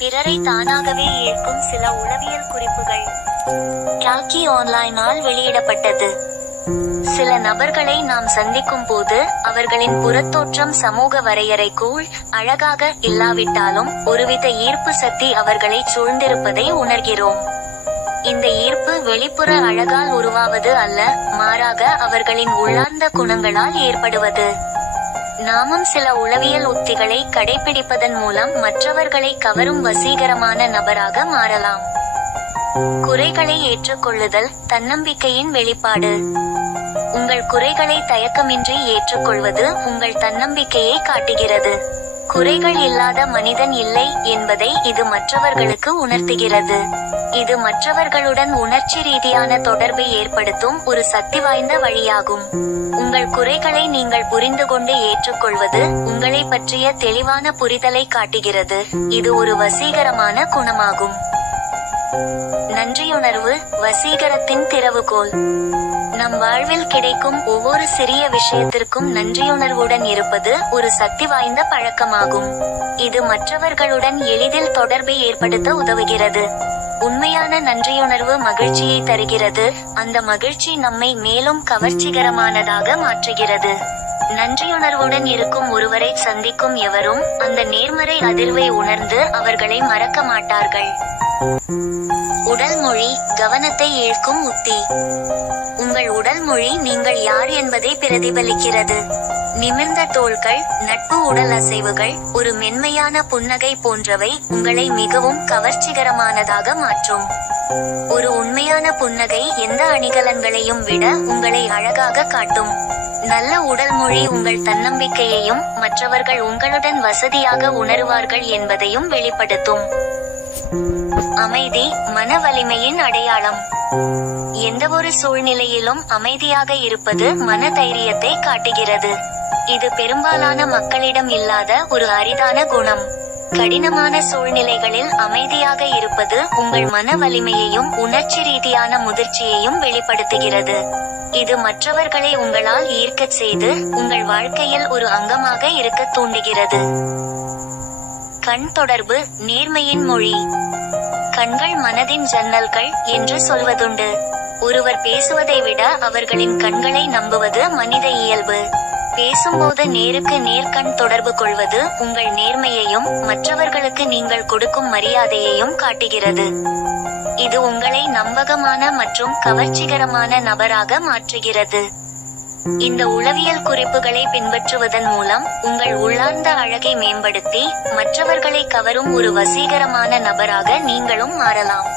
பிறரை தானாகவே ஈர்க்கும் சில உளவியல் குறிப்புகள். கால்கி ஆன்லைனால் வெளியிடப்பட்டது. சில நபர்களை நாம் சந்திக்கும் போது அவர்களின் புறத்தோற்றம் சமூக வரையறைக்குள் அழகாக இல்லாவிட்டாலும் ஒருவித ஈர்ப்பு சக்தி அவர்களை சூழ்ந்திருப்பதை உணர்கிறோம். இந்த ஈர்ப்பு வெளிப்புற அழகால் உருவாவது அல்ல, மாறாக அவர்களின் உள்ளார்ந்த குணங்களால் ஏற்படுவது. நாமும் சில உளவியல் உத்திகளை கடைபிடிப்பதன் மூலம் மற்றவர்களை கவரும் வசீகரமான நபராக மாறலாம். குறைகளை ஏற்றுக்கொள்ளுதல் தன்னம்பிக்கையின் வெளிப்பாடு. உங்கள் குறைகளை தயக்கமின்றி ஏற்றுக்கொள்வது உங்கள் தன்னம்பிக்கையை காட்டுகிறது. குறைகள் இல்லாத மனிதன் இல்லை என்பதை இது மற்றவர்களுக்கு உணர்த்துகிறது. இது மற்றவர்களுடன் உணர்ச்சி ரீதியான தொடர்பை ஏற்படுத்தும் ஒரு சக்தி வாய்ந்த வழியாகும். உங்கள் குறைகளை நீங்கள் புரிந்து கொண்டு ஏற்றுக்கொள்வது உங்களை பற்றிய தெளிவான புரிதலை காட்டுகிறது. இது ஒரு வசீகரமான குணமாகும். நன்றியுணர்வு வசீகரத்தின் திறவுகோல். நம் வாழ்வில் கிடைக்கும் ஒவ்வொரு சிறிய விஷயத்திற்கும் நன்றியுணர்வுடன் இருப்பது ஒரு சக்தி வாய்ந்த பழக்கமாகும். இது மற்றவர்களுடன் எளிதில் தொடர்பை ஏற்படுத்த உதவுகிறது. உண்மையான நன்றியுணர்வு மகிழ்ச்சியை தருகிறது. அந்த மகிழ்ச்சி நம்மை மேலும் கவர்ச்சிகரமானதாக மாற்றுகிறது. நன்றியுணர்வுடன் இருக்கும் ஒருவரை சந்திக்கும் எவரும் அந்த நேர்மறை அதிர்வை உணர்ந்து அவர்களை மறக்க மாட்டார்கள். உடல் மொழி கவனத்தை ஈர்க்கும் உத்தி. உங்கள் உடல் மொழி நீங்கள் யார் என்பதை பிரதிபலிக்கிறது. நிமிர்ந்த தோள்கள், நட்பு உடல் அசைவுகள், ஒரு மென்மையான புன்னகை போன்றவை உங்களை மிகவும் கவர்ச்சிகரமானதாக மாற்றும். ஒரு உண்மையான புன்னகை எந்த அணிகலன்களையும் விட உங்களை அழகாக காட்டும். நல்ல உடல் மொழி உங்கள் தன்னம்பிக்கையையும் மற்றவர்கள் உங்களுடன் வசதியாக உணருவார்கள் என்பதையும் வெளிப்படுத்தும். அமைதி மன வலிமையின் அடையாளம். எந்தவொரு சூழ்நிலையிலும் அமைதியாக இருப்பது மன தைரியத்தை காட்டுகிறது. இது பெரும்பாலான மக்களிடம் இல்லாத ஒரு அரிதான குணம். கடினமான சூழ்நிலைகளில் அமைதியாக இருப்பது உங்கள் மன வலிமையையும் உணர்ச்சி ரீதியான முதிர்ச்சியையும் வெளிப்படுத்துகிறது. இது மற்றவர்களை உங்களால் ஈர்க்கச் செய்து உங்கள் வாழ்க்கையில் ஒரு அங்கமாக இருக்க தூண்டுகிறது. கண் தொடர்பு நேர்மையின் மொழி. கண்கள் மனதின் ஜன்னல்கள் என்று சொல்வதுண்டு. ஒருவர் பேசுவதை விட அவர்களின் கண்களை நம்புவது மனித இயல்பு. பேசும்போது நேருக்கு நேர் கண் தொடர்பு கொள்வது உங்கள் நேர்மையையும் மற்றவர்களுக்கு நீங்கள் கொடுக்கும் மரியாதையையும் காட்டுகிறது. இது உங்களை நம்பகமான மற்றும் கவர்ச்சிகரமான நபராக மாற்றுகிறது. இந்த உளவியல் குறிப்புகளை பின்பற்றுவதன் மூலம் உங்கள் உள்ளார்ந்த அழகை மேம்படுத்தி மற்றவர்களை கவரும் ஒரு வசீகரமான நபராக நீங்களும் மாறலாம்.